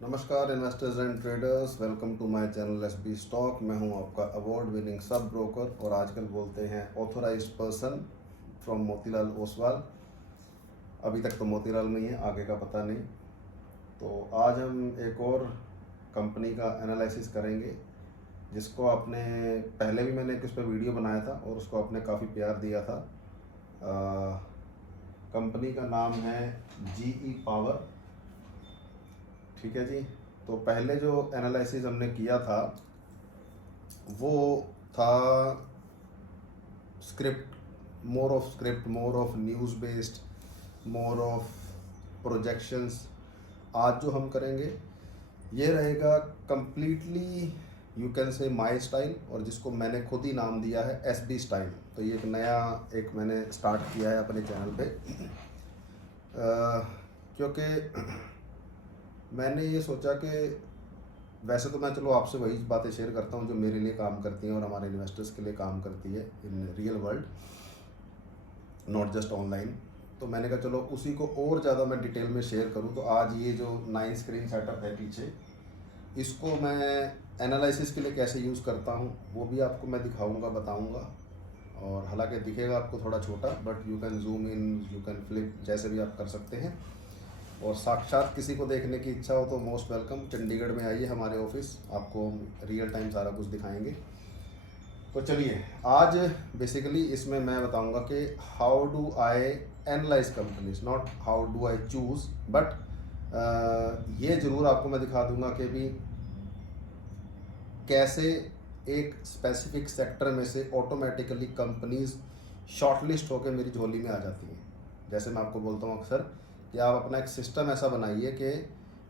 नमस्कार investors and traders, welcome to my channel SB stock. मैं हूं आपका अवार्ड विनिंग सब ब्रोकर और आजकल बोलते हैं authorised person from Motilal Oswal. अभी तक तो मोतीलाल में ही है, आगे का पता नहीं। तो आज हम एक और कंपनी का एनालिसिस करेंगे जिसको आपने पहले भी मैंने उस पर वीडियो बनाया था और उसको आपने काफ़ी प्यार दिया था। कंपनी का नाम है जीई पावर। ठीक है जी। तो पहले जो एनालिसिस हमने किया था वो था script, more of news based, more of projections. आज जो हम करेंगे ये रहेगा completely you can say my style, और जिसको मैंने खुद ही नाम दिया है एसबी स्टाइल। तो ये एक नया मैंने स्टार्ट किया है अपने चैनल पे क्योंकि मैंने ये सोचा कि वैसे तो मैं चलो आपसे वही बातें शेयर करता हूँ जो मेरे लिए काम करती हैं और हमारे इन्वेस्टर्स के लिए काम करती है in real world, not just online. तो मैंने कहा चलो उसी को और ज़्यादा मैं डिटेल में शेयर करूँ। तो आज ये जो 9 स्क्रीन सेटअप है पीछे, इसको मैं एनालिसिस के लिए कैसे यूज़ करता हूँ वो भी आपको मैं दिखाऊँगा, बताऊँगा। और हालांकि दिखेगा आपको थोड़ा छोटा, but you can zoom in, you can flip, जैसे भी आप कर सकते हैं। और साक्षात किसी को देखने की इच्छा हो तो मोस्ट वेलकम, चंडीगढ़ में आइए हमारे ऑफिस, आपको हम रियल टाइम सारा कुछ दिखाएंगे। तो चलिए आज बेसिकली इसमें मैं बताऊंगा कि how do I analyse companies, not how do I choose, but ये ज़रूर आपको मैं दिखा दूंगा कि भी कैसे एक स्पेसिफिक सेक्टर में से ऑटोमेटिकली कंपनीज शॉर्टलिस्ट होकर मेरी झोली में आ जाती हैं। जैसे मैं आपको बोलता हूँ अक्सर कि आप अपना एक सिस्टम ऐसा बनाइए कि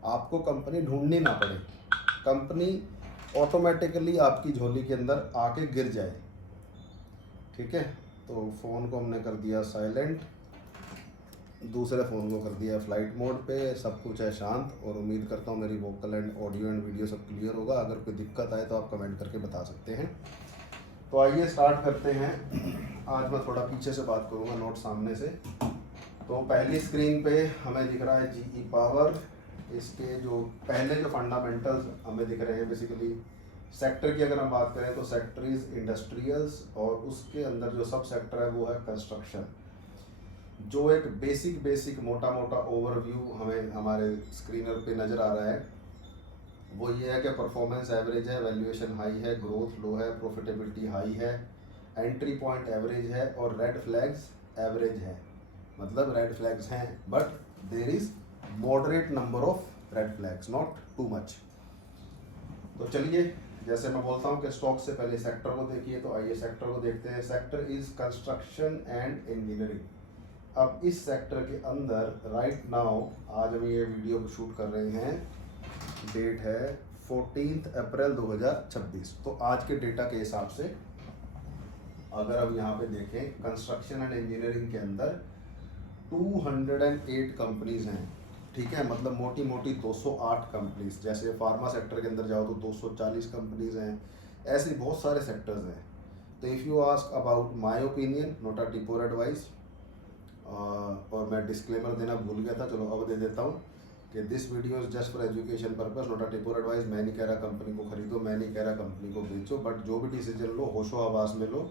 आपको कंपनी ढूंढनी ना पड़े, कंपनी ऑटोमेटिकली आपकी झोली के अंदर आके गिर जाए। ठीक है। तो फ़ोन को हमने कर दिया साइलेंट, दूसरे फ़ोन को कर दिया फ्लाइट मोड पे, सब कुछ है शांत, और उम्मीद करता हूँ मेरी vocal and audio and video सब क्लियर होगा। अगर कोई दिक्कत आए तो आप कमेंट करके बता सकते हैं। तो आइए स्टार्ट करते हैं। आज मैं थोड़ा पीछे से बात करूँगा, नोट सामने से। तो पहली स्क्रीन पे हमें दिख रहा है जीई पावर। इसके जो पहले जो फंडामेंटल्स हमें दिख रहे हैं, बेसिकली सेक्टर की अगर हम बात करें तो सेक्टर इज इंडस्ट्रियल्स, और उसके अंदर जो सब सेक्टर है वो है कंस्ट्रक्शन। जो एक बेसिक मोटा मोटा ओवरव्यू हमें हमारे स्क्रीनर पे नज़र आ रहा है वो ये है कि परफॉर्मेंस एवरेज है, वैल्यूएशन हाई है, ग्रोथ लो है, प्रॉफिटेबिलिटी हाई है, एंट्री पॉइंट एवरेज है, और रेड फ्लैग्स एवरेज है। मतलब रेड फ्लैग्स हैं but there is moderate number of red flags, not too much. तो चलिए, जैसे मैं बोलता हूँ कि स्टॉक से पहले सेक्टर को देखिए, तो आइए सेक्टर को देखते हैं। Sector is construction and engineering. अब इस सेक्टर के अंदर राइट नाउ, आज हम ये वीडियो शूट कर रहे हैं, डेट है 14 अप्रैल 2026। तो आज के डेटा के हिसाब से अगर हम यहाँ पे देखें, कंस्ट्रक्शन एंड इंजीनियरिंग के अंदर 208 कंपनीज हैं। ठीक है, मतलब मोटी मोटी 208 कंपनीज। जैसे फार्मा सेक्टर के अंदर जाओ तो 240 कंपनीज हैं। ऐसे बहुत सारे सेक्टर्स हैं। तो if you ask about my opinion, not a tip और एडवाइस, और मैं डिस्क्लेमर देना भूल गया था, चलो अब दे देता हूँ कि this video is just for education purpose, not a tip और एडवाइस। मैं नहीं कह रहा कंपनी को खरीदो, मैं नहीं कह रहा कंपनी को बेचो, बट जो भी डिसीजन लो होशो हवास में लो,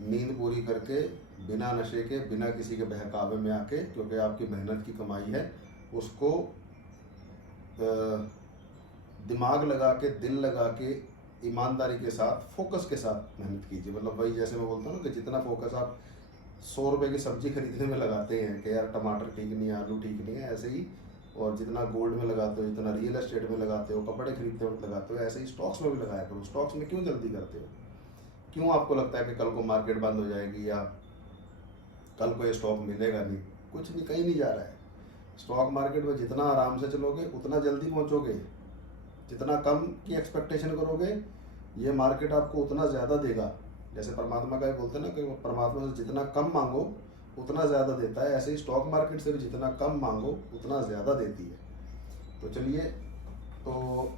नींद पूरी करके, बिना नशे के, बिना किसी के बहकावे में आके, क्योंकि आपकी मेहनत की कमाई है, उसको दिमाग लगा के, दिल लगा के, ईमानदारी के साथ, फोकस के साथ मेहनत कीजिए। मतलब वही जैसे मैं बोलता हूँ ना कि जितना फोकस आप 100 रुपये की सब्जी खरीदने में लगाते हैं कि यार टमाटर ठीक नहीं है, आलू ठीक नहीं है, ऐसे ही। और जितना गोल्ड में लगाते हो, जितना रियल एस्टेट में लगाते हो, कपड़े खरीदते वक्त लगाते हो, ऐसे ही स्टॉक्स में भी लगाया करो। स्टॉक्स में क्यों जल्दी करते हो? क्यों आपको लगता है कि कल को मार्केट बंद हो जाएगी या कल को ये स्टॉक मिलेगा नहीं? कुछ भी कहीं नहीं जा रहा है। स्टॉक मार्केट में जितना आराम से चलोगे उतना जल्दी पहुंचोगे, जितना कम की एक्सपेक्टेशन करोगे ये मार्केट आपको उतना ज़्यादा देगा। जैसे परमात्मा का ही बोलते हैं ना कि परमात्मा से जितना कम मांगो उतना ज़्यादा देता है, ऐसे ही स्टॉक मार्केट से भी जितना कम मांगो उतना ज़्यादा देती है। तो चलिए, तो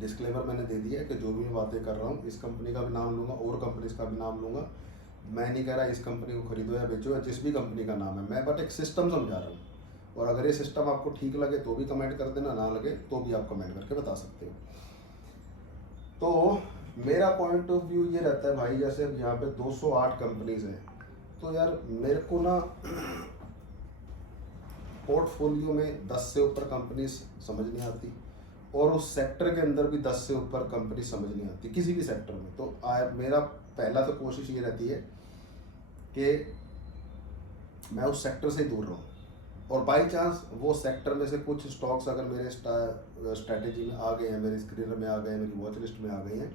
डिस्क्लेमर मैंने दे दिया है कि जो भी मैं बातें कर रहा हूँ, इस कंपनी का भी नाम लूँगा और कंपनीज का भी नाम लूँगा। मैं नहीं कह रहा इस कंपनी को खरीदो या बेचो या जिस भी कंपनी का नाम है, मैं बट एक सिस्टम समझा रहा हूँ। और अगर ये सिस्टम आपको ठीक लगे तो भी कमेंट कर देना, ना लगे तो भी आप कमेंट करके बता सकते हो। तो मेरा पॉइंट ऑफ व्यू ये रहता है भाई, जैसे अब यहाँ पे 208 कंपनीज हैं, तो यार मेरे को ना पोर्टफोलियो में 10 से ऊपर कंपनीज समझ नहीं आती, और उस सेक्टर के अंदर भी 10 से ऊपर कंपनी समझ नहीं आती किसी भी सेक्टर में। तो मेरा पहला तो कोशिश ये रहती है कि मैं उस सेक्टर से दूर रहूं, और बाय चांस वो सेक्टर में से कुछ स्टॉक्स अगर मेरे स्ट्रैटेजी में आ गए हैं, मेरे स्क्रीनर में आ गए हैं, मेरी वॉच लिस्ट में आ गई हैं,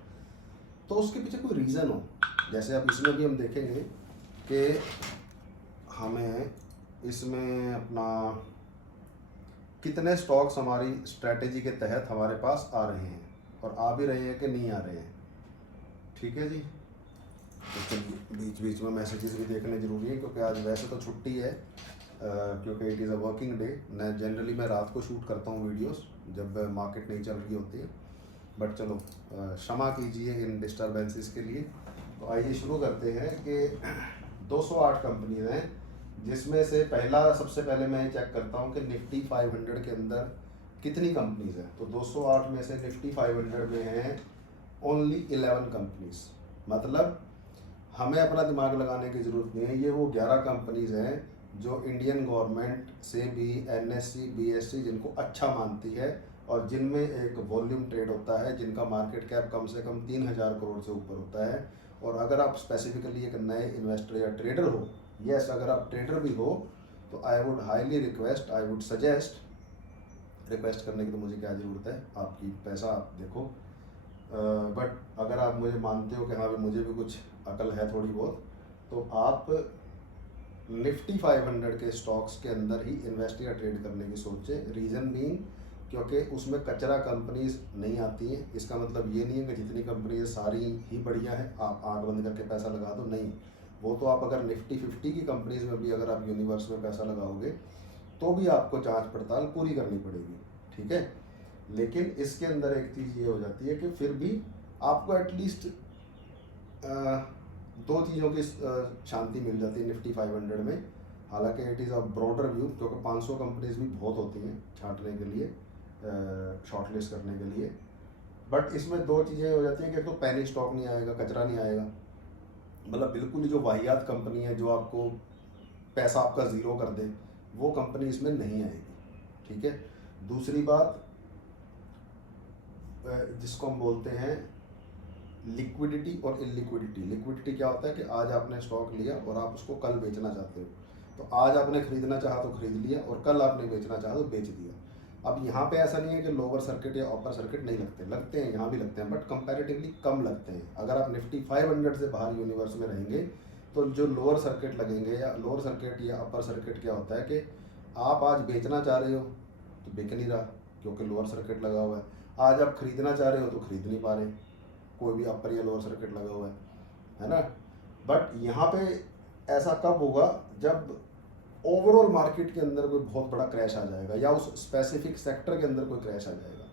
तो उसके पीछे कोई रीज़न हो। जैसे अब इसमें भी हम देखेंगे कि हमें इसमें अपना कितने स्टॉक्स हमारी स्ट्रैटेजी के तहत हमारे पास आ रहे हैं, और आ भी रहे हैं कि नहीं आ रहे हैं। ठीक है जी, तो चलिए बीच बीच में मैसेजेस भी देखने ज़रूरी है, क्योंकि आज वैसे तो छुट्टी है, क्योंकि it is a working day. Generally मैं रात को शूट करता हूँ वीडियोस जब मार्केट नहीं चल रही होती है, बट चलो क्षमा कीजिए इन डिस्टर्बेंसेस के लिए। तो आइए शुरू करते हैं कि 208 कंपनीज हैं, जिसमें से सबसे पहले मैं चेक करता हूँ कि निफ्टी 500 के अंदर कितनी कंपनीज हैं। तो 208 में से निफ्टी 500 में हैं ओनली 11 कंपनीज। मतलब हमें अपना दिमाग लगाने की ज़रूरत नहीं है, ये वो 11 कंपनीज हैं जो इंडियन गवर्नमेंट से भी एनएससी बीएससी जिनको अच्छा मानती है, और जिनमें एक वॉल्यूम ट्रेड होता है, जिनका मार्केट कैप कम से कम 3000 करोड़ से ऊपर होता है। और अगर आप स्पेसिफिकली एक नए इन्वेस्टर या ट्रेडर हो, यस अगर आप ट्रेडर भी हो, तो I would highly request, I would suggest, request करने की तो मुझे क्या ज़रूरत है, आपकी पैसा आप देखो, बट अगर आप मुझे मानते हो कि हाँ भी मुझे भी कुछ अकल है थोड़ी बहुत, तो आप निफ्टी 500 के स्टॉक्स के अंदर ही इन्वेस्ट या ट्रेड करने की सोचें। रीज़न बीइंग क्योंकि उसमें कचरा कंपनीज नहीं आती हैं। इसका मतलब ये नहीं है कि जितनी कंपनी सारी ही बढ़िया है, आप आंख बंद करके पैसा लगा दो, नहीं। वो तो आप अगर निफ्टी 50 की कंपनीज में भी अगर आप यूनिवर्स में पैसा लगाओगे तो भी आपको जांच पड़ताल पूरी करनी पड़ेगी, ठीक है। लेकिन इसके अंदर एक चीज़ ये हो जाती है कि फिर भी आपको एटलीस्ट दो चीज़ों की शांति मिल जाती है निफ्टी 500 में। हालांकि it is a broader view, क्योंकि 500 कंपनीज भी बहुत होती हैं छांटने के लिए, शॉर्टलिस्ट करने के लिए। बट इसमें दो चीज़ें हो जाती हैं कि एक तो पैनी स्टॉक नहीं आएगा, कचरा नहीं आएगा, मतलब बिल्कुल ही जो वाहियात कंपनी है जो आपको पैसा आपका ज़ीरो कर दे, वो कंपनी इसमें नहीं आएगी, ठीक है। दूसरी बात जिसको हम बोलते हैं लिक्विडिटी और इलिक्विडिटी। लिक्विडिटी क्या होता है कि आज आपने स्टॉक लिया और आप उसको कल बेचना चाहते हो, तो आज आपने खरीदना चाहा तो खरीद लिया, और कल आपने बेचना चाहा तो बेच दिया। अब यहाँ पे ऐसा नहीं है कि लोअर सर्किट या अपर सर्किट नहीं लगते हैं, यहाँ भी लगते हैं, बट कंपैरेटिवली कम लगते हैं। अगर आप निफ्टी 500 से बाहर यूनिवर्स में रहेंगे तो जो लोअर सर्किट लगेंगे, या लोअर सर्किट या अपर सर्किट क्या होता है कि आप आज बेचना चाह रहे हो तो बिक नहीं रहा क्योंकि लोअर सर्किट लगा हुआ है, आज आप खरीदना चाह रहे हो तो खरीद नहीं पा रहे, कोई भी अपर या लोअर सर्किट लगा हुआ है ना। बट यहाँ पे ऐसा कब होगा, जब ओवरऑल मार्केट के अंदर कोई बहुत बड़ा क्रैश आ जाएगा, या उस स्पेसिफिक सेक्टर के अंदर कोई क्रैश आ जाएगा,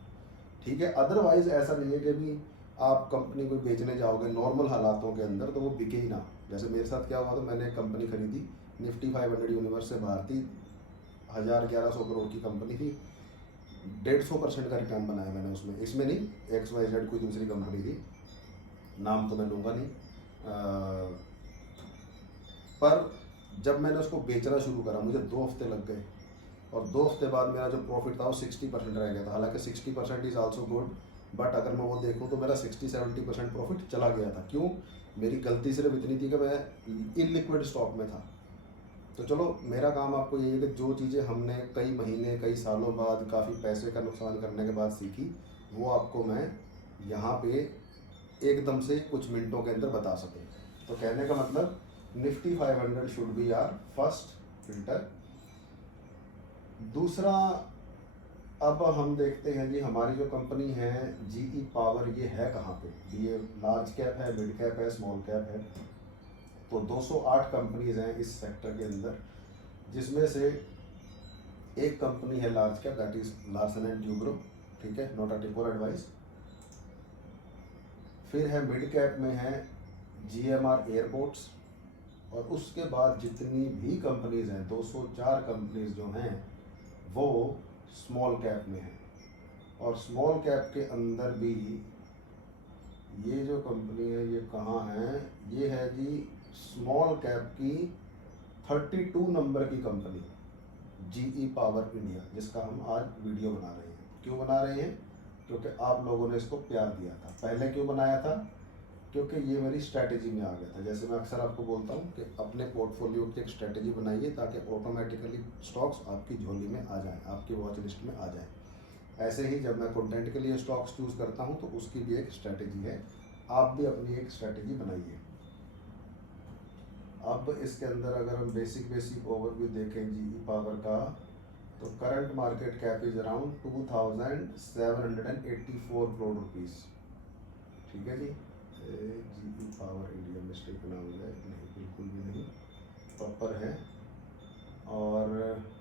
ठीक है। अदरवाइज ऐसा नहीं है कि भी आप कंपनी को बेचने जाओगे नॉर्मल हालातों के अंदर तो वो बिके ही ना। जैसे मेरे साथ क्या हुआ, तो मैंने एक कंपनी खरीदी निफ्टी 500 यूनिवर्स से बाहर थी, 1100 करोड़ की कंपनी थी, 150% का रिटर्न बनाया मैंने उसमें, इसमें नहीं, XYZ कोई दूसरी कंपनी थी, नाम तो मैं लूँगा नहीं। पर जब मैंने उसको बेचना शुरू करा मुझे 2 हफ्ते लग गए, और 2 हफ्ते बाद मेरा जो प्रॉफिट था वो 60% रह गया था। हालांकि 60% इज़ आल्सो गुड, बट अगर मैं वो देखूँ तो मेरा 60-70% प्रॉफिट चला गया था। क्यों? मेरी गलती सिर्फ इतनी थी कि मैं इलिक्विड स्टॉक में था। तो चलो मेरा काम आपको यही है कि जो चीज़ें हमने कई महीने कई सालों बाद काफ़ी पैसे का नुकसान करने के बाद सीखी, वो आपको मैं यहाँ पे एकदम से कुछ मिनटों के अंदर बता सकें। तो कहने का मतलब Nifty 500 should be our first filter. दूसरा, अब हम देखते हैं जी हमारी जो कंपनी है GE पावर, ये है कहाँ पे, ये लार्ज कैप है, मिड कैप है, स्मॉल कैप है। तो 208 कंपनीज हैं इस सेक्टर के अंदर, जिसमें से एक कंपनी है large cap, that is Larsen and Toubro, ठीक है, नॉट अ टिपोर एडवाइस। फिर है मिड कैप में है GMR एयरपोर्ट्स, और उसके बाद जितनी भी कंपनीज हैं 204 कंपनीज जो हैं वो स्मॉल कैप में है। और स्मॉल कैप के अंदर भी ये जो कंपनी है ये कहाँ है, ये है जी स्मॉल कैप की 32 नंबर की कंपनी जीई पावर इंडिया, जिसका हम आज वीडियो बना रहे हैं। क्यों बना रहे हैं? क्योंकि आप लोगों ने इसको प्यार दिया था। पहले क्यों बनाया था? क्योंकि ये मेरी स्ट्रैटेजी में आ गया था। जैसे मैं अक्सर आपको बोलता हूँ कि अपने पोर्टफोलियो की एक स्ट्रैटेजी बनाइए ताकि ऑटोमेटिकली स्टॉक्स आपकी झोली में आ जाएं, आपकी वॉच लिस्ट में आ जाएं। ऐसे ही जब मैं कंटेंट के लिए स्टॉक्स चूज़ करता हूँ तो उसकी भी एक स्ट्रैटेजी है। आप भी अपनी एक स्ट्रैटेजी बनाइए। अब इसके अंदर अगर हम बेसिक ओवरव्यू देखें जीई पावर का, तो current market cap is around 2784 crore rupees. ठीक है जी। जीई पावर इंडिया मिस्टेक ना हो जाए, नहीं बिल्कुल भी नहीं, प्रॉपर है। और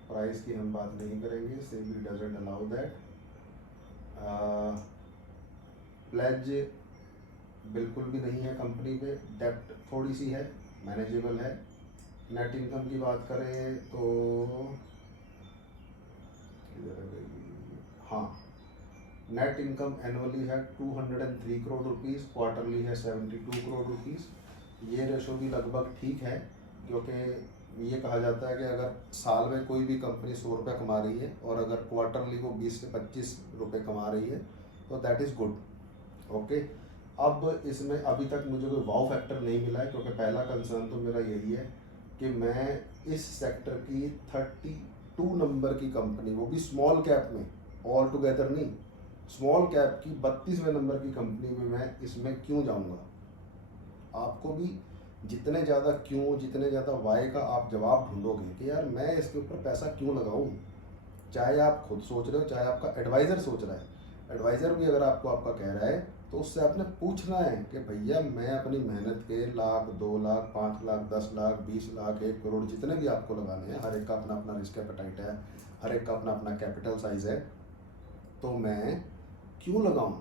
प्राइस की हम बात नहीं करेंगे, SEBI doesn't allow that. Pledge बिल्कुल भी नहीं है कंपनी पे, डेप्ट थोड़ी सी है, मैनेजेबल है। नेट इनकम की बात करें तो हाँ, नेट इनकम एनुअली है 203 करोड़ रुपीज़, क्वार्टरली है 72 करोड़ रुपीज़। ये रेशो भी लगभग ठीक है, क्योंकि ये कहा जाता है कि अगर साल में कोई भी कंपनी 100 रुपये कमा रही है और अगर क्वार्टरली वो 20 से 25 रुपये कमा रही है तो दैट इज़ गुड। ओके। अब इसमें अभी तक मुझे कोई वाव फैक्टर नहीं मिला है, क्योंकि पहला कंसर्न तो मेरा यही है कि मैं इस सेक्टर की 32 नंबर की कंपनी, वो भी स्मॉल कैप में, ऑल टुगेदर नहीं, स्मॉल कैप की 32वें नंबर की कंपनी में मैं इसमें क्यों जाऊंगा? आपको भी जितने ज़्यादा क्यों, जितने ज़्यादा वाई का आप जवाब ढूंढोगे कि यार मैं इसके ऊपर पैसा क्यों लगाऊं, चाहे आप खुद सोच रहे हो चाहे आपका एडवाइज़र सोच रहा है, एडवाइज़र भी अगर आपको आपका कह रहा है तो उससे आपने पूछना है कि भैया मैं अपनी मेहनत के 1,00,000, 2,00,000, 5,00,000, 10,00,000, 20,00,000, 1 करोड़ जितने भी आपको लगाने हैं, हर एक का अपना अपना रिस्क एपेटाइट है, हर एक का अपना अपना कैपिटल साइज़ है, तो मैं क्यों लगाऊं?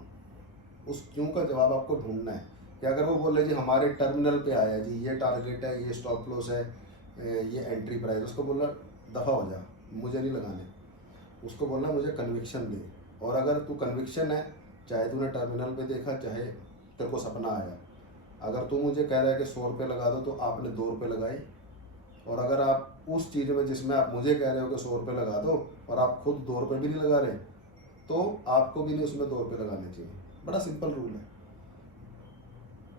उस क्यों का जवाब आपको ढूंढना है। कि अगर वो बोले जी हमारे टर्मिनल पे आया जी, ये टारगेट है, ये स्टॉप लॉस है, ये एंट्री प्राइस, उसको बोलना दफ़ा हो जा, मुझे नहीं लगाने। उसको बोलना मुझे कन्विक्शन दे। और अगर तू कन्विक्शन है, चाहे तूने टर्मिनल पे देखा चाहे तेरे को सपना आया, अगर तू मुझे कह रहा है कि 100 रुपये लगा दो तो आपने 2 रुपये लगाए। और अगर आप उस चीज़ में जिसमें आप मुझे कह रहे हो कि 100 रुपये लगा दो और आप खुद 2 रुपये भी नहीं लगा रहे, तो आपको भी नहीं उसमें 2 रुपये लगाने चाहिए। बड़ा सिंपल रूल है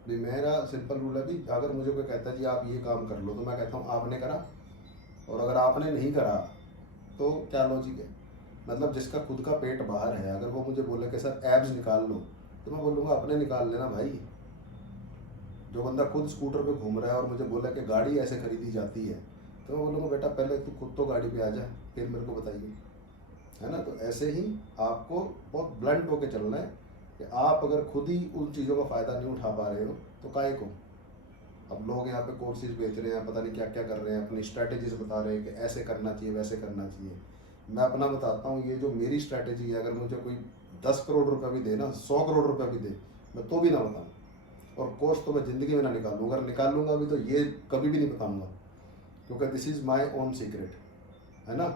भी, मेरा सिंपल रूल है भी। अगर मुझे कोई कहता है जी आप ये काम कर लो, तो मैं कहता हूँ आपने करा, और अगर आपने नहीं करा तो क्या लॉजिक है? मतलब जिसका खुद का पेट बाहर है, अगर वो मुझे बोले कि सर एब्स निकाल लो, तो मैं बोलूँगा अपने निकाल लेना भाई। जो बंदा खुद स्कूटर पे घूम रहा है और मुझे बोला कि गाड़ी ऐसे खरीदी जाती है, तो मैं बोलूँगा बेटा पहले तू खुद तो गाड़ी पे आ जा, फिर मेरे को बताइए, है ना? तो ऐसे ही आपको बहुत ब्लंट होकर चलना है कि आप अगर खुद ही उन चीज़ों का फ़ायदा नहीं उठा पा रहे हो तो काहे को? अब लोग यहाँ पे कोर्सेज बेच रहे हैं, पता नहीं क्या क्या कर रहे हैं, अपनी स्ट्रैटेजीज बता रहे हैं कि ऐसे करना चाहिए वैसे करना चाहिए। मैं अपना बताता हूँ, ये जो मेरी स्ट्रैटेजी है, अगर मुझे कोई 10 करोड़ रुपये भी दे ना, 100 करोड़ रुपये भी दे, मैं तो भी ना बताऊँ। और कोर्स तो मैं ज़िंदगी में ना निकालूँ, अगर निकालूंगा भी तो ये कभी भी नहीं बताऊँगा, क्योंकि this is my own secret, है ना?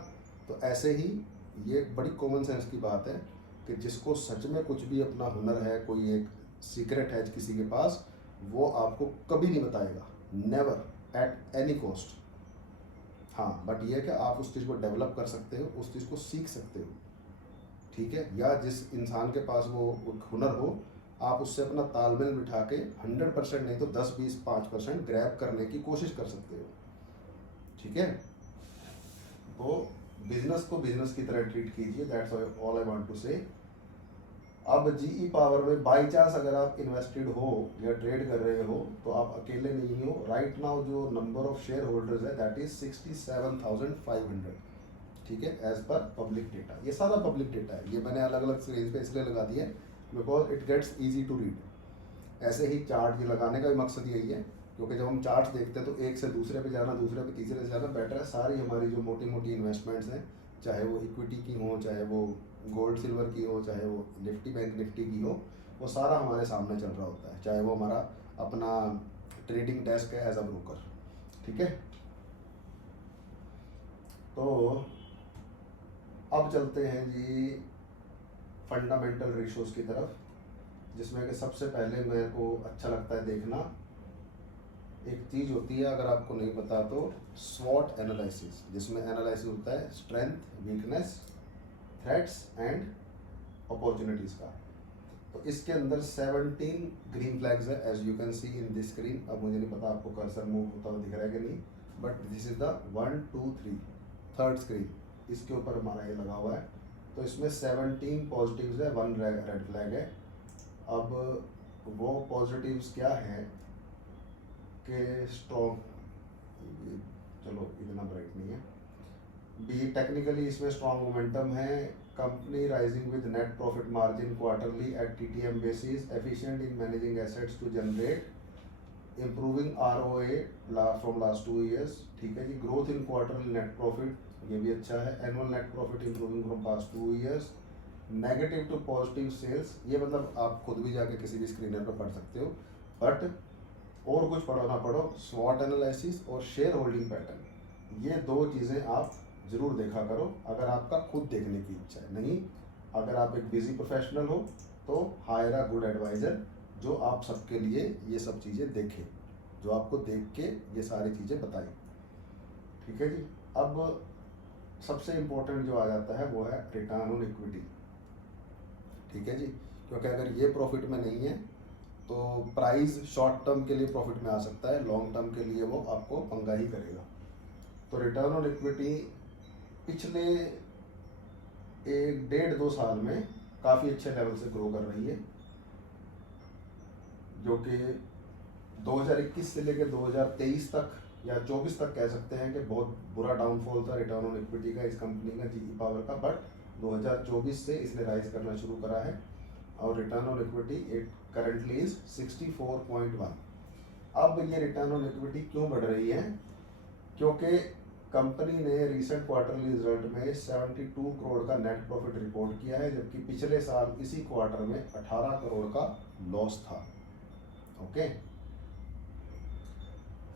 तो ऐसे ही ये बड़ी कॉमन सेंस की बात है कि जिसको सच में कुछ भी अपना हुनर है, कोई एक सीक्रेट है किसी के पास, वो आपको कभी नहीं बताएगा, नेवर एट एनी कॉस्ट। हाँ, बट ये है कि आप उस चीज़ को डेवलप कर सकते हो, उस चीज़ को सीख सकते हो, ठीक है? या जिस इंसान के पास वो हुनर हो, आप उससे अपना तालमेल बिठा के 100% नहीं तो 10, 20, 5% ग्रैब करने की कोशिश कर सकते हो, ठीक है? तो बिजनेस को बिजनेस की तरह ट्रीट कीजिए, that's all I want to say. अब जीई पावर में बाई चांस अगर आप इन्वेस्टेड हो या ट्रेड कर रहे हो तो आप अकेले नहीं हो। राइट नाउ जो नंबर ऑफ शेयर होल्डर्स है दैट इज 67,500, ठीक है, एज पर पब्लिक डेटा। ये सारा पब्लिक डेटा है, ये मैंने अलग अलग सीरीज पे इसलिए लगा दिया because it gets easy to read. ऐसे ही चार्ट ये लगाने का भी मकसद यही है, क्योंकि जब हम चार्ट देखते हैं तो एक से दूसरे पे जाना, दूसरे पे तीसरे से जाना बेटर है। सारी हमारी जो मोटी मोटी इन्वेस्टमेंट्स हैं, चाहे वो इक्विटी की हो, चाहे वो गोल्ड सिल्वर की हो, चाहे वो निफ्टी बैंक निफ्टी की हो, वो सारा हमारे सामने चल रहा होता है, चाहे वो हमारा अपना ट्रेडिंग डेस्क है एज अ ब्रोकर, ठीक है? तो अब चलते हैं जी फंडामेंटल रेशियोज की तरफ, जिसमें कि सबसे पहले मेरे को अच्छा लगता है देखना, एक चीज़ होती है अगर आपको नहीं पता तो स्वॉट एनालिसिस, जिसमें एनालिसिस होता है strength, weakness, threats and opportunities का। तो इसके अंदर 17 ग्रीन फ्लैग्स है as you can see in this screen. अब मुझे नहीं पता आपको कर्सर मूव होता हुआ दिख रहा है कि नहीं, but this is the 1 2 3 third screen, इसके ऊपर हमारा ये लगा हुआ है। तो इसमें 17 पॉजिटिव्स है, 1 रेड फ्लैग है। अब वो पॉजिटिव्स क्या है कि स्ट्रॉन्ग, चलो इतना ब्राइट नहीं है, बी टेक्निकली इसमें स्ट्रॉन्ग मोमेंटम है, company rising with net profit margin quarterly at TTM basis, efficient in managing assets to generate improving ROA from last 2 years. ठीक है जी, growth in quarterly net profit, ये भी अच्छा है, annual net profit improving from past 2 years, negative to positive sales, ये मतलब आप खुद भी जाके किसी भी स्क्रीनर पर पढ़ सकते हो, बट और कुछ पढ़ो ना पढ़ो, स्वॉट एनालिसिस और शेयर होल्डिंग पैटर्न, ये 2 चीज़ें आप ज़रूर देखा करो अगर आपका खुद देखने की इच्छा है। नहीं, अगर आप एक बिजी प्रोफेशनल हो तो हायर अ गुड एडवाइज़र जो आप सबके लिए ये सब चीज़ें देखे, जो आपको देख के ये सारी चीज़ें बताएं। ठीक है जी। अब सबसे इम्पोर्टेंट जो आ जाता है वो है रिटर्न ऑन इक्विटी। ठीक है जी, क्योंकि अगर ये प्रॉफिट में नहीं है तो प्राइस शॉर्ट टर्म के लिए प्रॉफिट में आ सकता है, लॉन्ग टर्म के लिए वो आपको पंगा ही करेगा। तो रिटर्न ऑन इक्विटी पिछले 1 1.5 2 साल में काफ़ी अच्छे लेवल से ग्रो कर रही है, जो कि 2021 से लेकर 2023 तक या 24 तक कह सकते हैं कि बहुत बुरा डाउनफॉल था रिटर्न ऑन इक्विटी का इस कंपनी का, जीई पावर का, बट 2024 से इसने राइज करना शुरू करा है और return on equity it currently is 64.1। अब ये रिटर्न ऑन इक्विटी क्यों बढ़ रही है, क्योंकि कंपनी ने रिसेंट क्वार्टरली रिजल्ट में 72 करोड़ का नेट प्रॉफिट रिपोर्ट किया है, जबकि पिछले साल इसी क्वार्टर में 18 करोड़ का लॉस था। ओके,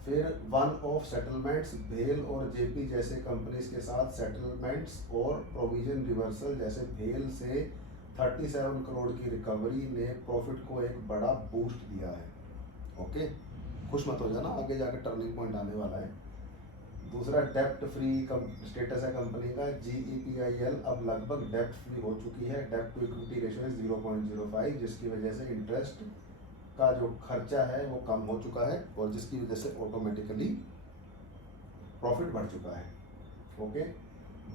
फिर वन ऑफ सेटलमेंट्स, भेल और जेपी जैसे कंपनीज के साथ सेटलमेंट्स और प्रोविजन रिवर्सल, जैसे भेल से 37 करोड़ की रिकवरी ने प्रॉफिट को एक बड़ा बूस्ट दिया है। ओके, खुश मत हो जाना, आगे जाकर टर्निंग पॉइंट आने वाला है। दूसरा, डेप्ट फ्री स्टेटस है कंपनी का, GEPIL अब लगभग डेप्ट फ्री हो चुकी है, डेप्ट टू इक्विटी रेशियो 0.05, जिसकी वजह से इंटरेस्ट का जो खर्चा है वो कम हो चुका है और जिसकी वजह से ऑटोमेटिकली प्रॉफिट बढ़ चुका है। ओके,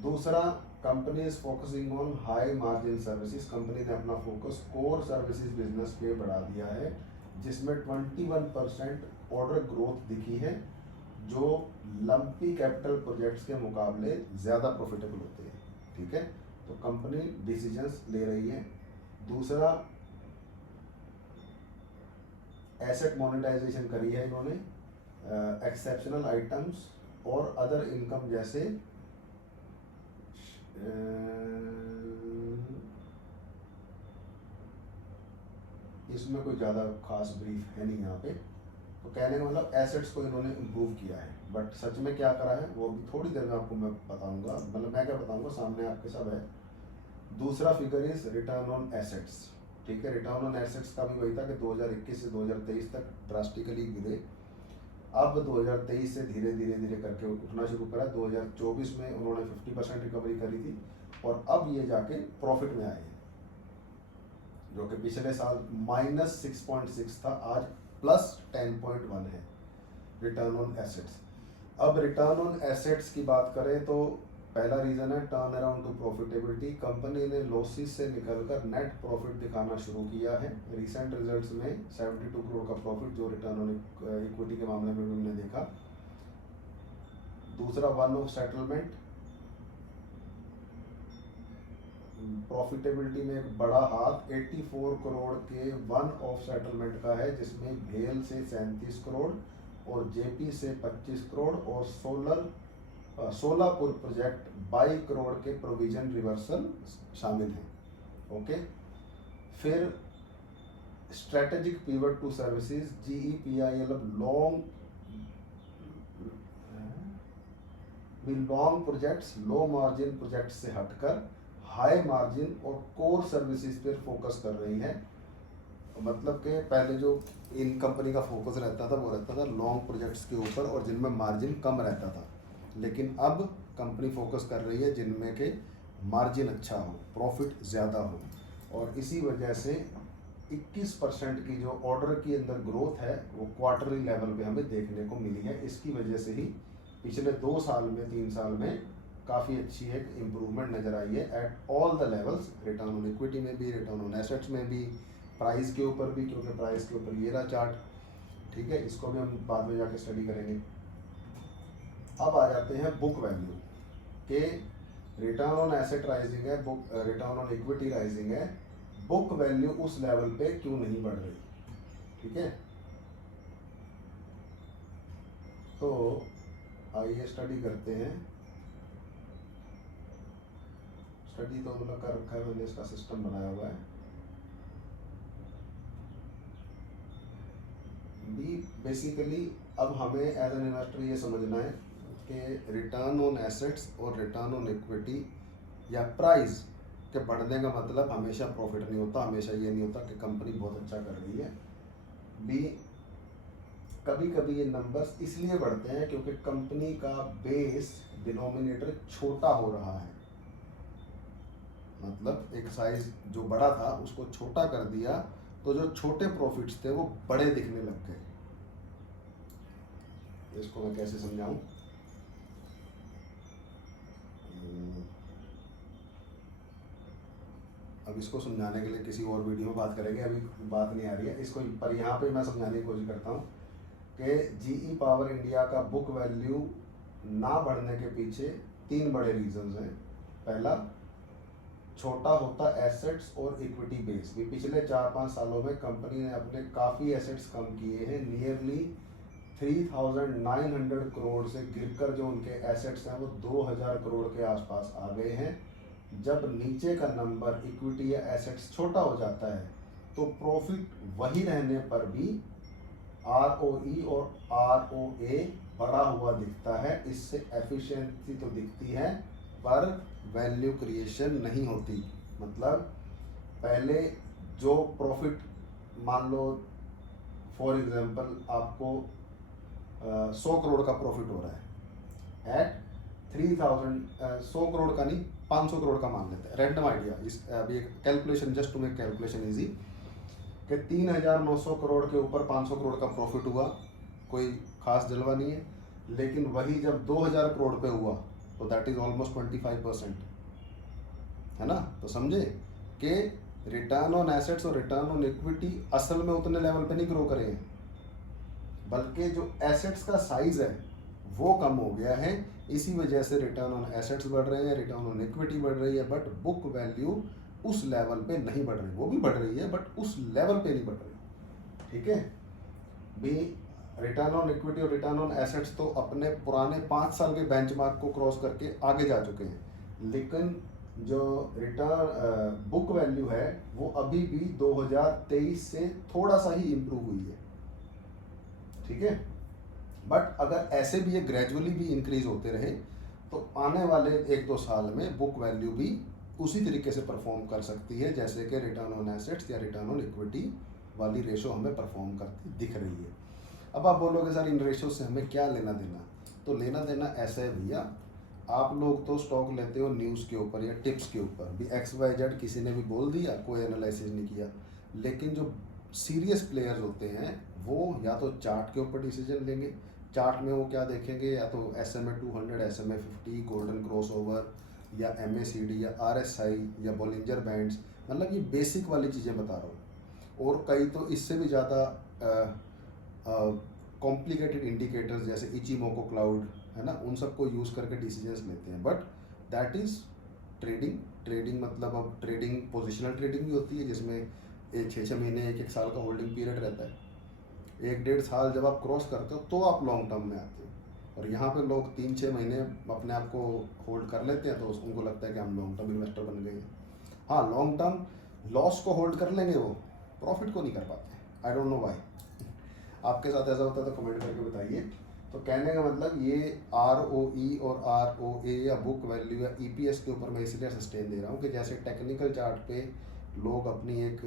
दूसरा, company is focusing on high margin services, company ने अपना फोकस कोर सर्विसेज बिजनेस पे बढ़ा दिया है, जिसमें 21% ऑर्डर ग्रोथ दिखी है, जो लंपी कैपिटल प्रोजेक्ट्स के मुकाबले ज़्यादा प्रॉफिटेबल होते हैं। ठीक है, तो कंपनी डिसीजंस ले रही है। दूसरा, एसेट मोनेटाइजेशन करी है इन्होंने, एक्सेप्शनल आइटम्स और अदर इनकम जैसे इसमें कोई ज़्यादा खास ब्रीफ है नहीं यहाँ पे, तो कहने का मतलब एसेट्स को इन्होंने इम्प्रूव किया है, बट सच में क्या करा है वो भी थोड़ी देर में आपको मैं बताऊंगा, मतलब मैं क्या बताऊंगा, सामने आपके सब है। दूसरा figure is return on assets. ठीक है, रिटर्न ऑन एसेट्स का भी वही था कि 2021 से 2023 तक ड्रास्टिकली गिरे, अब 2023 से धीरे धीरे धीरे करके उठना शुरू करा। 2024 में उन्होंने 50% रिकवरी करी थी और अब ये जाके प्रॉफिट में आए हैं, जो कि पिछले साल -6.6 था, आज +10.1 है रिटर्न ऑन एसेट्स। अब रिटर्न ऑन एसेट्स की बात करें तो पहला रीज़न है turn around two profitability, company ने लॉसेस से निकलकर नेट प्रॉफिट दिखाना शुरू किया है। रिसेंट रिजल्ट्स में 72 करोड़ का प्रॉफिट जो रिटर्न ऑन इक्विटी के मामले में भी हमने देखा। दूसरा, वन ऑफ सेटलमेंट, प्रॉफिटेबिलिटी में एक बड़ा हाथ 84 करोड़ के वन ऑफ सेटलमेंट का है, जिसमें भेल से 37 करोड़ और जेपी से 25 करोड़ और सोलापुर प्रोजेक्ट 22 करोड़ के प्रोविजन रिवर्सल शामिल हैं। ओके, फिर strategic pivot to services, GEPIL अब लॉन्ग भी long projects low margin projects से हटकर हाई मार्जिन और कोर सर्विसेज पर फोकस कर रही है। मतलब कि पहले जो इन कंपनी का फोकस रहता था वो रहता था लॉन्ग प्रोजेक्ट्स के ऊपर और जिनमें मार्जिन कम रहता था, लेकिन अब कंपनी फोकस कर रही है जिनमें के मार्जिन अच्छा हो, प्रॉफिट ज़्यादा हो। और इसी वजह से 21% की जो ऑर्डर की अंदर ग्रोथ है वो क्वार्टरली लेवल पे हमें देखने को मिली है। इसकी वजह से ही पिछले 2 साल में 3 साल में काफ़ी अच्छी एक इम्प्रूवमेंट नज़र आई है at all the levels, return on equity में भी, रिटर्न ऑन एसेट्स में भी, प्राइस के ऊपर भी, क्योंकि प्राइस के ऊपर ये रहा चार्ट, ठीक है, इसको भी हम बाद में जाके स्टडी करेंगे। अब आ जाते हैं बुक वैल्यू के, रिटर्न ऑन एसेट राइजिंग है, book return on equity rising है, बुक वैल्यू उस लेवल पे क्यों नहीं बढ़ रही, ठीक है। तो आइए स्टडी करते हैं। स्टडी तो मतलब कर रखा है मैंने, इसका सिस्टम बनाया हुआ है भी। बेसिकली अब हमें एज एन इन्वेस्टर ये समझना है कि रिटर्न ऑन एसेट्स और रिटर्न ऑन इक्विटी या प्राइस के बढ़ने का मतलब हमेशा प्रॉफिट नहीं होता, हमेशा ये नहीं होता कि कंपनी बहुत अच्छा कर रही है भी। कभी कभी ये नंबर्स इसलिए बढ़ते हैं क्योंकि कंपनी का बेस डिनोमिनेटर छोटा हो रहा है, मतलब एक साइज जो बड़ा था उसको छोटा कर दिया तो जो छोटे प्रॉफिट्स थे वो बड़े दिखने लग गए। इसको मैं कैसे समझाऊं? अब इसको समझाने के लिए किसी और वीडियो में बात करेंगे, अभी बात नहीं आ रही है इसको, पर यहाँ पे मैं समझाने की कोशिश करता हूँ कि जीई पावर इंडिया का बुक वैल्यू ना बढ़ने के पीछे 3 बड़े रीजंस हैं। पहला, छोटा होता एसेट्स और इक्विटी बेस भी। पिछले 4-5 सालों में कंपनी ने अपने काफ़ी एसेट्स कम किए हैं, नियरली 3,900 करोड़ से गिरकर जो उनके एसेट्स हैं वो 2,000 करोड़ के आसपास आ गए हैं। जब नीचे का नंबर इक्विटी या एसेट्स छोटा हो जाता है तो प्रॉफिट वही रहने पर भी ROE और ROA बढ़ा हुआ दिखता है। इससे एफिशिएंसी तो दिखती है पर वैल्यू क्रिएशन नहीं होती। मतलब पहले जो प्रॉफिट, मान लो फॉर एग्जांपल आपको 100 करोड़ का प्रॉफिट हो रहा है एट 3,000, 100 करोड़ का नहीं 500 करोड़ का मान लेते हैं, रैंडम आइडिया, इस अभी एक calculation just to make calculation easy, कि 3,900 करोड़ के ऊपर 500 करोड़ का प्रॉफिट हुआ, कोई खास जलवा नहीं है। लेकिन वही जब 2,000 करोड़ पे हुआ तो दैट इज ऑलमोस्ट 25%, है ना। तो समझे कि रिटर्न ऑन एसेट्स और रिटर्न ऑन इक्विटी असल में उतने लेवल पे नहीं ग्रो करे हैं, बल्कि जो एसेट्स का साइज है वो कम हो गया है। इसी वजह से रिटर्न ऑन एसेट्स बढ़ रहे हैं, रिटर्न ऑन इक्विटी बढ़ रही है, बट बुक वैल्यू उस लेवल पे नहीं बढ़ रही। वो भी बढ़ रही है बट उस लेवल पे नहीं बढ़ रही, ठीक है भी। रिटर्न ऑन इक्विटी और रिटर्न ऑन एसेट्स तो अपने पुराने 5 साल के बेंचमार्क को क्रॉस करके आगे जा चुके हैं, लेकिन जो रिटर्न बुक वैल्यू है वो अभी भी 2023 से थोड़ा सा ही इम्प्रूव हुई है, ठीक है। बट अगर ऐसे भी ये ग्रेजुअली भी इंक्रीज होते रहे तो आने वाले 1-2 साल में बुक वैल्यू भी उसी तरीके से परफॉर्म कर सकती है जैसे कि रिटर्न ऑन एसेट्स या रिटर्न ऑन इक्विटी वाली रेशो हमें परफॉर्म करती दिख रही है। अब आप बोलोगे सर इन रेशो से हमें क्या लेना देना, तो लेना देना ऐसा है भैया, आप लोग तो स्टॉक लेते हो न्यूज़ के ऊपर या टिप्स के ऊपर भी, XYZ किसी ने भी बोल दिया, कोई एनालिसिस नहीं किया। लेकिन जो सीरियस प्लेयर्स होते हैं वो या तो चार्ट के ऊपर डिसीजन लेंगे, चार्ट में वो क्या देखेंगे, या तो SMA 200, SMA 50, golden cross over या MACD या RSI या बॉलिंजर बैंड्स, मतलब ये बेसिक वाली चीज़ें बता रहा हूँ। और कई तो इससे भी ज़्यादा कॉम्प्लिकेटेड इंडिकेटर्स जैसे इचिमोको क्लाउड, है ना, उन सबको यूज़ करके डिसीजंस लेते हैं। बट दैट इज़ ट्रेडिंग मतलब अब ट्रेडिंग पोजिशनल ट्रेडिंग भी होती है जिसमें 6-6 महीने 1-1 साल का होल्डिंग पीरियड रहता है। 1-1.5 साल जब आप क्रॉस करते हो तो आप लॉन्ग टर्म में आते हो, और यहाँ पे लोग 3-6 महीने अपने आप को होल्ड कर लेते हैं तो उनको लगता है कि हम लॉन्ग टर्म इन्वेस्टर बन गए हैं। हाँ, लॉन्ग टर्म लॉस को होल्ड कर लेंगे, वो प्रॉफिट को नहीं कर पाते। I don't know why. आपके साथ ऐसा होता है तो कमेंट करके बताइए। तो कहने का मतलब ये ROE और ROA या बुक वैल्यू या EPS के ऊपर मैं इसलिए सस्टेन दे रहा हूँ कि जैसे टेक्निकल चार्ट पे लोग अपनी एक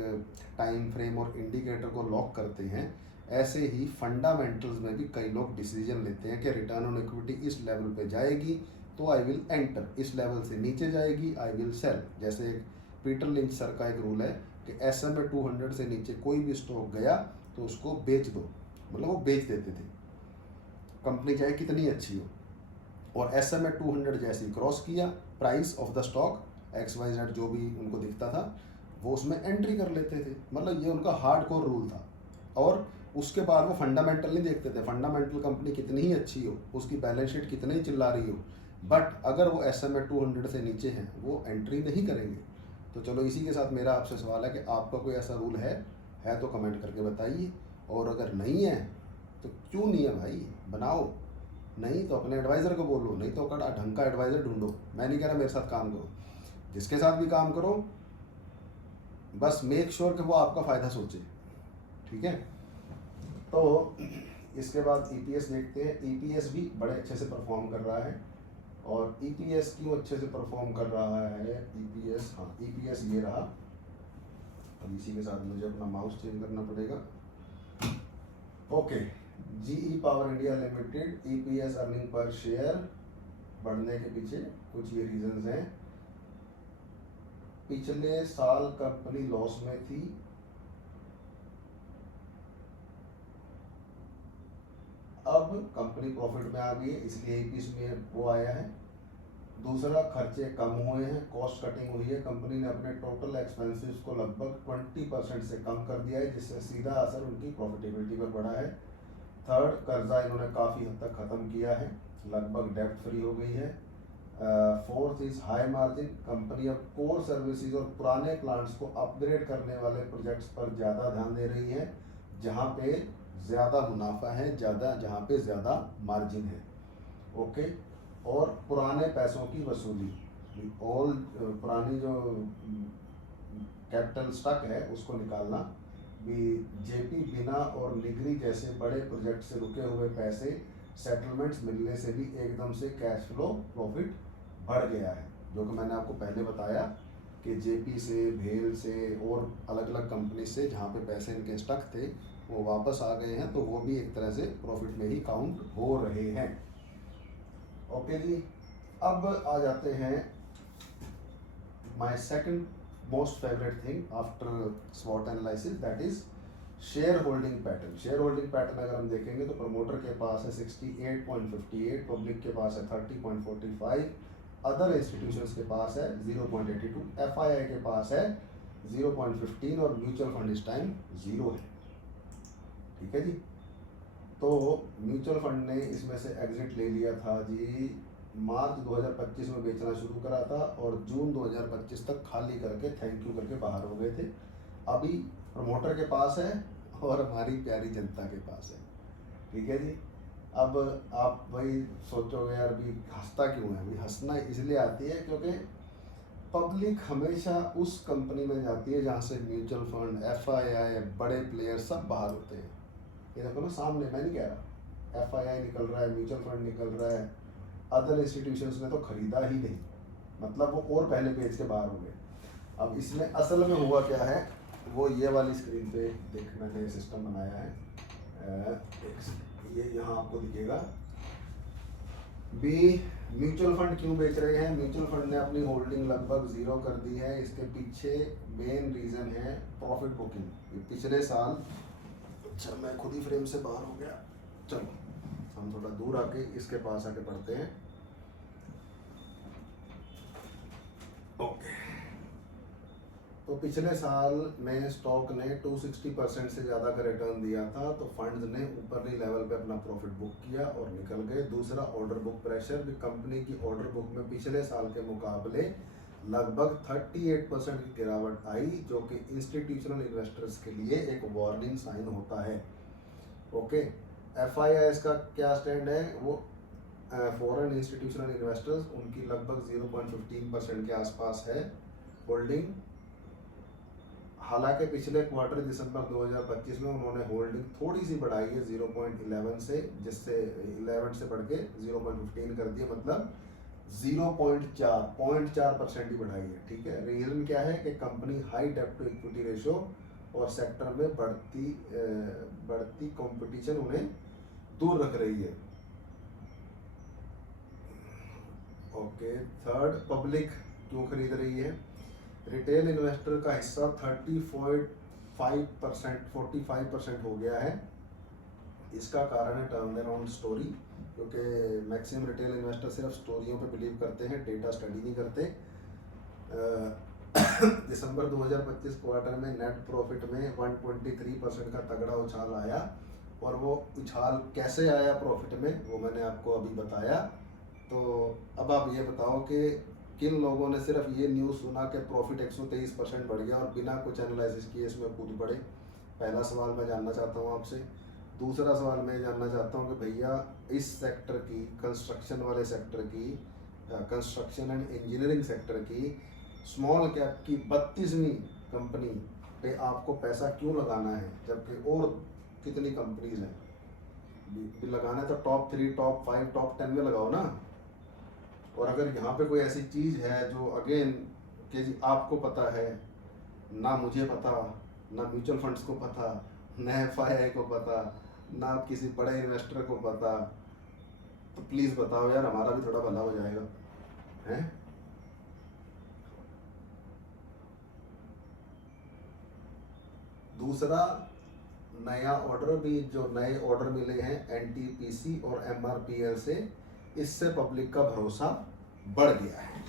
टाइम फ्रेम और इंडिकेटर को लॉक करते हैं, ऐसे ही फंडामेंटल्स में भी कई लोग डिसीजन लेते हैं कि रिटर्न ऑन इक्विटी इस लेवल पे जाएगी तो आई विल एंटर, इस लेवल से नीचे जाएगी आई विल सेल। जैसे एक पीटर लिंच सर का एक रूल है कि SMA 200 से नीचे कोई भी स्टॉक गया तो उसको बेच दो, मतलब वो बेच देते थे, कंपनी चाहे कितनी अच्छी हो। और SMA 200 जैसे क्रॉस किया, price of the stock XYZ जो भी उनको दिखता था वो उसमें एंट्री कर लेते थे। मतलब ये उनका हार्ड कोर रूल था। और उसके बाद वो फंडामेंटल नहीं देखते थे, फंडामेंटल कंपनी कितनी ही अच्छी हो, उसकी बैलेंस शीट कितनी ही चिल्ला रही हो, बट अगर वो SMA 200 से नीचे हैं वो एंट्री नहीं करेंगे। तो चलो इसी के साथ मेरा आपसे सवाल है कि आपका कोई ऐसा रूल है तो कमेंट करके बताइए, और अगर नहीं है तो क्यों नहीं है भाई, बनाओ। नहीं तो अपने एडवाइज़र को बोलो, नहीं तो कड़ा ढंग का एडवाइज़र ढूंढो। मैं नहीं कह रहा मेरे साथ काम करो, जिसके साथ भी काम करो बस मेक श्योर कि वो आपका फ़ायदा सोचे, ठीक है। तो इसके बाद EPS देखते हैं। EPS भी बड़े अच्छे से परफॉर्म कर रहा है। और EPS क्यों अच्छे से परफॉर्म कर रहा है, EPS, हाँ EPS ये रहा। अब इसी के साथ मुझे अपना माउस चेंज करना पड़ेगा। Okay, GE power India limited EPS earning per share बढ़ने के पीछे कुछ ये रीजंस हैं। पिछले साल कंपनी लॉस में थी, अब कंपनी प्रॉफिट में आ गई है, इसलिए EPS में वो आया है। दूसरा, खर्चे कम हुए हैं, कॉस्ट कटिंग हुई है, कंपनी ने अपने टोटल एक्सपेंसेस को लगभग 20% से कम कर दिया है, जिससे सीधा असर उनकी प्रॉफिटेबिलिटी पर पड़ा है। थर्ड, कर्जा इन्होंने काफ़ी हद तक ख़त्म किया है, लगभग डेब्ट फ्री हो गई है। Fourth is high margin, company अब कोर सर्विसेज और पुराने प्लांट्स को अपग्रेड करने वाले प्रोजेक्ट्स पर ज़्यादा ध्यान दे रही है, जहाँ पे ज़्यादा मुनाफा है, जहाँ पे ज़्यादा मार्जिन है। ओके, और पुराने पैसों की वसूली, ऑल पुरानी जो कैपिटल स्टॉक है उसको निकालना भी। JP बिना और निगरी जैसे बड़े प्रोजेक्ट से रुके हुए पैसे सेटलमेंट्स मिलने से भी एकदम से कैश फ्लो प्रॉफिट बढ़ गया है, जो कि मैंने आपको पहले बताया कि JP से, भेल से और अलग अलग कंपनी से जहाँ पे पैसे इनके स्टक थे वो वापस आ गए हैं, तो वो भी एक तरह से प्रॉफिट में ही काउंट हो रहे हैं। ओके जी, अब आ जाते हैं my second most favourite thing after स्वॉट analysis, that is share holding pattern. Share holding pattern अगर हम देखेंगे तो प्रमोटर के पास है 68.58, पब्लिक के पास है 30.45, अदर इंस्टीट्यूशंस के पास है 0.82, FII के पास है 0.15 और म्यूचुअल फंड इस टाइम 0 है, ठीक है जी। तो म्यूचुअल फंड ने इसमें से एग्जिट ले लिया था जी, मार्च 2025 में बेचना शुरू करा था और जून 2025 तक खाली करके थैंक यू करके बाहर हो गए थे। अभी प्रमोटर के पास है और हमारी प्यारी जनता के पास है, ठीक है जी। अब आप वही सोचोगे यार अभी हंसता क्यों है, अभी हंसना इसलिए आती है क्योंकि पब्लिक हमेशा उस कंपनी में जाती है जहाँ से म्यूचुअल फंड, FII, बड़े प्लेयर सब बाहर होते हैं। ये देखो ना सामने, मैं नहीं कह रहा, FII निकल रहा है, म्यूचुअल फंड निकल रहा है, अदर इंस्टीट्यूशंस ने तो खरीदा ही नहीं, मतलब वो और पहले पेज के बाहर हो गए। अब इसमें असल में हुआ क्या है, वो ये वाली स्क्रीन पे देख, मैंने सिस्टम बनाया है, ये यहाँ आपको दिखेगा भी। म्यूचुअल फंड क्यों बेच रहे हैं, म्यूचुअल फंड ने अपनी होल्डिंग लगभग 0 कर दी है। इसके पीछे मेन रीज़न है प्रॉफिट बुकिंग। पिछले साल, अच्छा मैं खुद ही फ्रेम से बाहर हो गया, चलो हम थोड़ा दूर आके इसके पास आके पढ़ते हैं। ओके, तो पिछले साल में स्टॉक ने 260% से ज़्यादा का रिटर्न दिया था, तो फंड्स ने ऊपरली लेवल पे अपना प्रॉफिट बुक किया और निकल गए। दूसरा, ऑर्डर बुक प्रेशर, भी कंपनी की ऑर्डर बुक में पिछले साल के मुकाबले लगभग 38% की गिरावट आई, जो कि इंस्टीट्यूशनल इन्वेस्टर्स के लिए एक वार्निंग साइन होता है। ओके, FII का क्या स्टैंड है, वो फॉरेन इंस्टीट्यूशनल इन्वेस्टर्स, उनकी लगभग 0.15% के आसपास है होल्डिंग। हालांकि पिछले क्वार्टर दिसंबर 2025 में उन्होंने होल्डिंग थोड़ी सी बढ़ाई है 0.11 से, जिससे 11 से बढ़ के 0.15 कर दिया, मतलब 0.4% ही बढ़ाई है। ठीक है, रीजन क्या है कि कंपनी हाई डेब्ट टू इक्विटी रेशो और सेक्टर में बढ़ती कंपटीशन उन्हें दूर रख रही है। ओके, थर्ड, पब्लिक क्यों खरीद रही है? रिटेल इन्वेस्टर का हिस्सा 45% हो गया है। इसका कारण है टर्न अराउंड स्टोरी, क्योंकि मैक्सिमम रिटेल इन्वेस्टर सिर्फ स्टोरियों पे बिलीव करते हैं, डेटा स्टडी नहीं करते। दिसंबर 2025 क्वार्टर में नेट प्रॉफिट में 123% का तगड़ा उछाल आया, और वो उछाल कैसे आया प्रॉफिट में वो मैंने आपको अभी बताया। तो अब आप ये बताओ कि किन लोगों ने सिर्फ ये न्यूज़ सुना कि प्रॉफिट 123% बढ़ गया और बिना कुछ एनालिसिस किए इसमें कूद पड़े? पहला सवाल मैं जानना चाहता हूँ आपसे। दूसरा सवाल मैं जानना चाहता हूँ कि भैया इस सेक्टर की, कंस्ट्रक्शन वाले सेक्टर की, कंस्ट्रक्शन एंड इंजीनियरिंग सेक्टर की स्मॉल कैप की 32वीं कंपनी पे आपको पैसा क्यों लगाना है, जबकि और कितनी कंपनीज हैं? लगाना है तो टॉप 3, टॉप 5, टॉप 10 में लगाओ ना। और अगर यहाँ पे कोई ऐसी चीज़ है जो अगेन कि जी आपको पता है, ना मुझे पता, ना म्यूचुअल फंड्स को पता, ना FII को पता, ना किसी बड़े इन्वेस्टर को पता, तो प्लीज़ बताओ यार, हमारा भी थोड़ा भला हो जाएगा, हैं? दूसरा, नया ऑर्डर भी, जो नए ऑर्डर मिले हैं NTPC और MRPL से, इससे पब्लिक का भरोसा बढ़ गया है।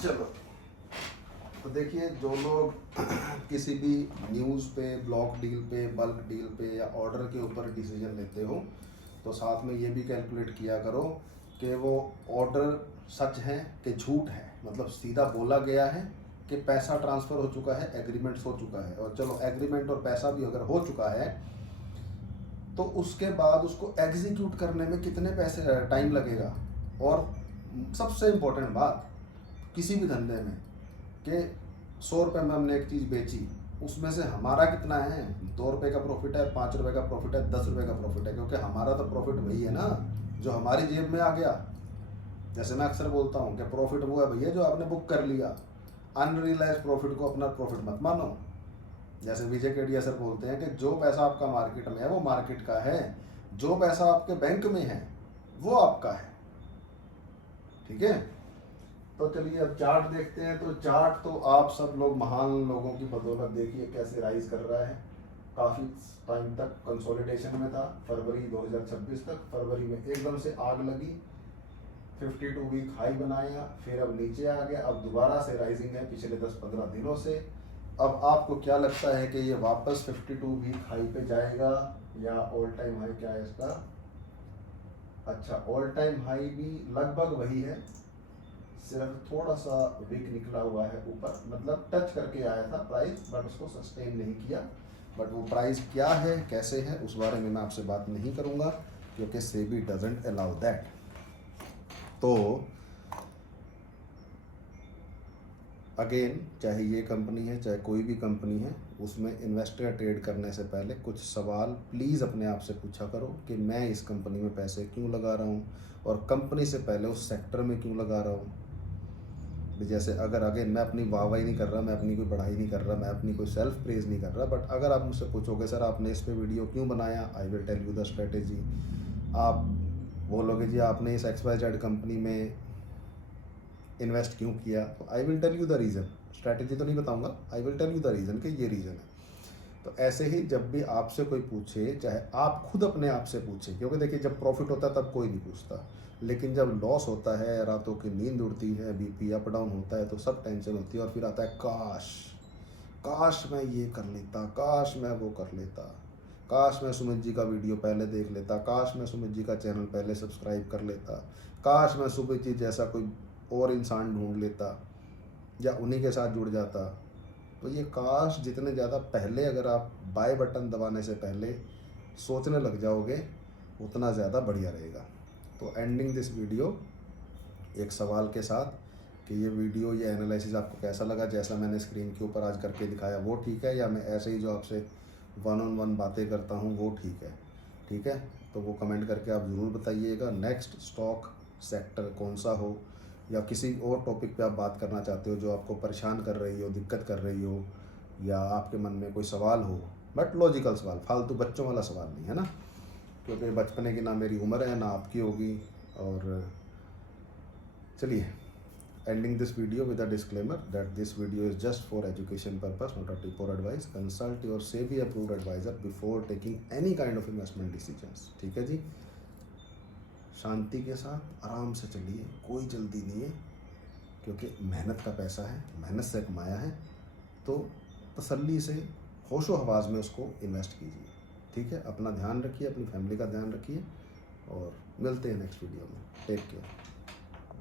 चलो, तो देखिए, जो लोग किसी भी न्यूज़ पे, ब्लॉक डील पे, बल्क डील पे या ऑर्डर के ऊपर डिसीजन लेते हो, तो साथ में ये भी कैलकुलेट किया करो कि वो ऑर्डर सच है कि झूठ है। मतलब सीधा बोला गया है कि पैसा ट्रांसफ़र हो चुका है, एग्रीमेंट्स हो चुका है, और चलो एग्रीमेंट और पैसा भी अगर हो चुका है तो उसके बाद उसको एग्जीक्यूट करने में कितने पैसे टाइम लगेगा। और सबसे इम्पोर्टेंट बात किसी भी धंधे में कि 100 रुपये में हमने एक चीज़ बेची, उसमें से हमारा कितना है? 2 रुपये का प्रॉफिट है, 5 रुपये का प्रॉफिट है, 10 रुपये का प्रॉफिट है, क्योंकि हमारा तो प्रॉफिट वही है ना जो हमारी जेब में आ गया। जैसे मैं अक्सर बोलता हूँ कि प्रॉफिट वो है भैया जो आपने बुक कर लिया, अनरियलाइज प्रॉफिट को अपना प्रॉफिट मत मानो। जैसे विजय केडिया सर बोलते हैं कि जो पैसा आपका मार्केट में है वो मार्केट का है, जो पैसा आपके बैंक में है वो आपका है। ठीक है, तो चलिए अब चार्ट देखते हैं। तो चार्ट तो आप सब लोग महान लोगों की बदौलत देखिए कैसे राइज कर रहा है। काफ़ी टाइम तक कंसोलिडेशन में था, फरवरी 2026 तक। फरवरी में एकदम से आग लगी, 52 वीक हाई बनाया, फिर अब नीचे आ गया, अब दोबारा से राइजिंग है पिछले 10-15 दिनों से। अब आपको क्या लगता है कि ये वापस 52 वीक हाई पे जाएगा या ऑल टाइम हाई क्या है इसका? अच्छा, ऑल टाइम हाई भी लगभग वही है, सिर्फ थोड़ा सा वीक निकला हुआ है ऊपर, मतलब टच करके आया था प्राइस, बट उसको सस्टेन नहीं किया। बट वो प्राइस क्या है, कैसे है, उस बारे में मैं आपसे बात नहीं करूँगा, क्योंकि सेबी डजंट अलाउ दैट। तो अगेन, चाहे ये कंपनी है चाहे कोई भी कंपनी है, उसमें इन्वेस्ट या ट्रेड करने से पहले कुछ सवाल प्लीज़ अपने आप से पूछा करो कि मैं इस कंपनी में पैसे क्यों लगा रहा हूँ, और कंपनी से पहले उस सेक्टर में क्यों लगा रहा हूँ। जैसे अगर अगेन मैं अपनी वाहवाही नहीं कर रहा, मैं अपनी कोई बढ़ाई नहीं कर रहा, मैं अपनी कोई सेल्फ प्रेज नहीं कर रहा, बट अगर आप मुझसे पूछोगे सर आपने इस पे वीडियो क्यों बनाया, I will tell you the strategy. आप बोलोगे जी आपने इस XYZ कंपनी में इन्वेस्ट क्यों किया, तो I will tell you the reason. Strategy तो नहीं बताऊंगा, I will tell you the reason कि ये रीज़न है। तो ऐसे ही जब भी आपसे कोई पूछे, चाहे आप खुद अपने आप से पूछे, क्योंकि देखिए जब प्रॉफिट होता है तब कोई नहीं पूछता, लेकिन जब लॉस होता है, रातों की नींद उड़ती है, BP अप डाउन होता है, तो सब टेंशन होती है, और फिर आता है काश, काश मैं ये कर लेता, काश मैं वो कर लेता, काश मैं सुमित जी का वीडियो पहले देख लेता, काश मैं सुमित जी का चैनल पहले सब्सक्राइब कर लेता, काश मैं सुमित जी जैसा कोई और इंसान ढूंढ लेता या उन्हीं के साथ जुड़ जाता। तो ये काश जितने ज़्यादा पहले अगर आप बाय बटन दबाने से पहले सोचने लग जाओगे, उतना ज़्यादा बढ़िया रहेगा। तो एंडिंग दिस वीडियो एक सवाल के साथ कि ये वीडियो, ये एनालिसिस आपको कैसा लगा, जैसा मैंने स्क्रीन के ऊपर आज करके दिखाया वो ठीक है, या मैं ऐसे ही जो आपसे वन ऑन वन बातें करता हूँ वो ठीक है। तो वो कमेंट करके आप ज़रूर बताइएगा। नेक्स्ट स्टॉक सेक्टर कौन सा हो, या किसी और टॉपिक पे आप बात करना चाहते हो जो आपको परेशान कर रही हो, दिक्कत कर रही हो, या आपके मन में कोई सवाल हो, बट लॉजिकल सवाल, फालतू बच्चों वाला सवाल नहीं है ना, क्योंकि बचपने की ना मेरी उम्र है ना आपकी होगी। और चलिए, ending this video with a disclaimer that this video is just for education purpose, not a tip or advice. Consult your SEBI approved advisor before taking any kind of investment decisions. ठीक है जी, शांति के साथ आराम से चलिए, कोई जल्दी नहीं है, क्योंकि मेहनत का पैसा है, मेहनत से कमाया है, तो तसल्ली से होशो हवास में उसको इन्वेस्ट कीजिए। ठीक है, अपना ध्यान रखिए, अपनी फैमिली का ध्यान रखिए, और मिलते हैं नेक्स्ट वीडियो में। Take care.